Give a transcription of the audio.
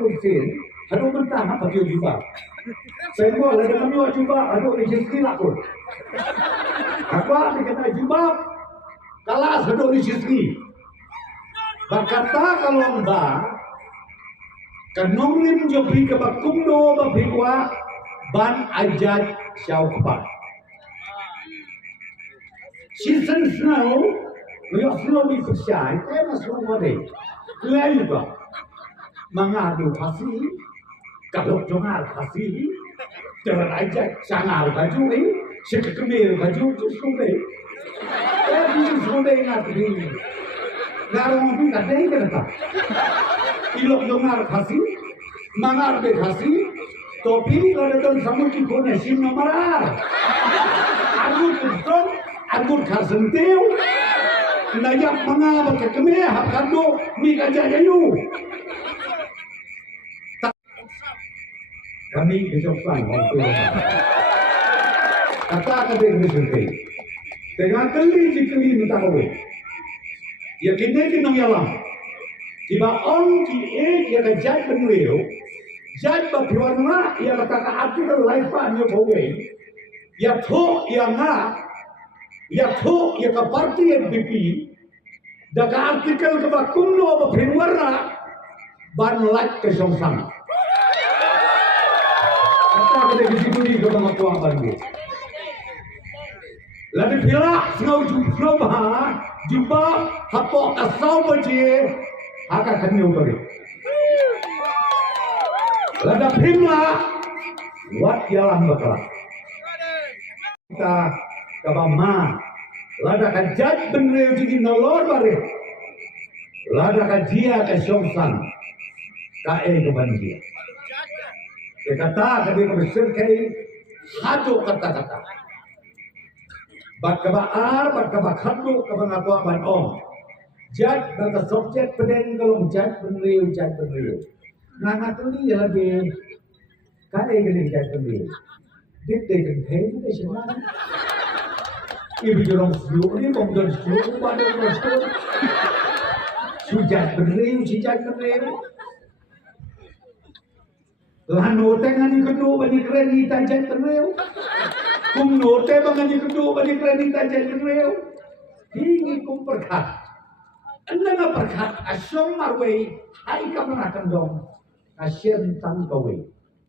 Rusin, aduh mentah apa dia jubah. Saya buat ada kami jubah, aduh rezeki lakon. Apa dikata jubah? Kalah aduh rezeki. Berkata kalau mbak, kanong lim jobi ke bakumdo babikwa ban ajat syaukhbat. Season snow, ngayon snow di Kusyay, kaya masuk mo rin. Kaya juga, mangado kasi, kalok jongar kasi, jalan aja sangar baju eh, sekekemir baju terus kembali. Kaya di kembali ngati, ngarong mo kada ini kata, ilok jongar kasi, mangar be kasi, topi kalau don samu kikone sim nomor. Aku tuh Anggur kasentiu, nayak mengapa kekemeh hakado mi kajayayu. Kami kecoklatan waktu kata kebiri survei. Dengan keli minta kowe. Ya kini kinong yalam. Tiba on ki ya kajat benweo. Jat bapiwarna ya kata artikel laifa nyo kowe. Ya tho ya nga ya tho ya ka parti FDP daga artikel ke bakumno ba pinwarna ban lak ke songsang kata kada gidi ke mga tuang bangi labi pila ngau jumpa bah jumpa hapo kasau baje aka kanyo bari lada pimla wat yalang bakala kita kabama lada kajat benreu jadi nolor bare lada kajia ke songsan kae ke banjia ke kata kami besar kai satu kata-kata bat kabaar bat kabakhandu kabangakwa ban om jat bata subjek peden kalau jat benreu ngana tuli ya lagi kae gini jat benreu dit de kan thei de semua ibu jorong siu ini bongdon siu pada prostor sujat benreu lanote ngani kedua bani kreni tajat benreu kum note bangani kedua bani kreni tajat benreu hingi kum perkat enanga perkat asyong marwei hai kamana kendong asyen tang kawe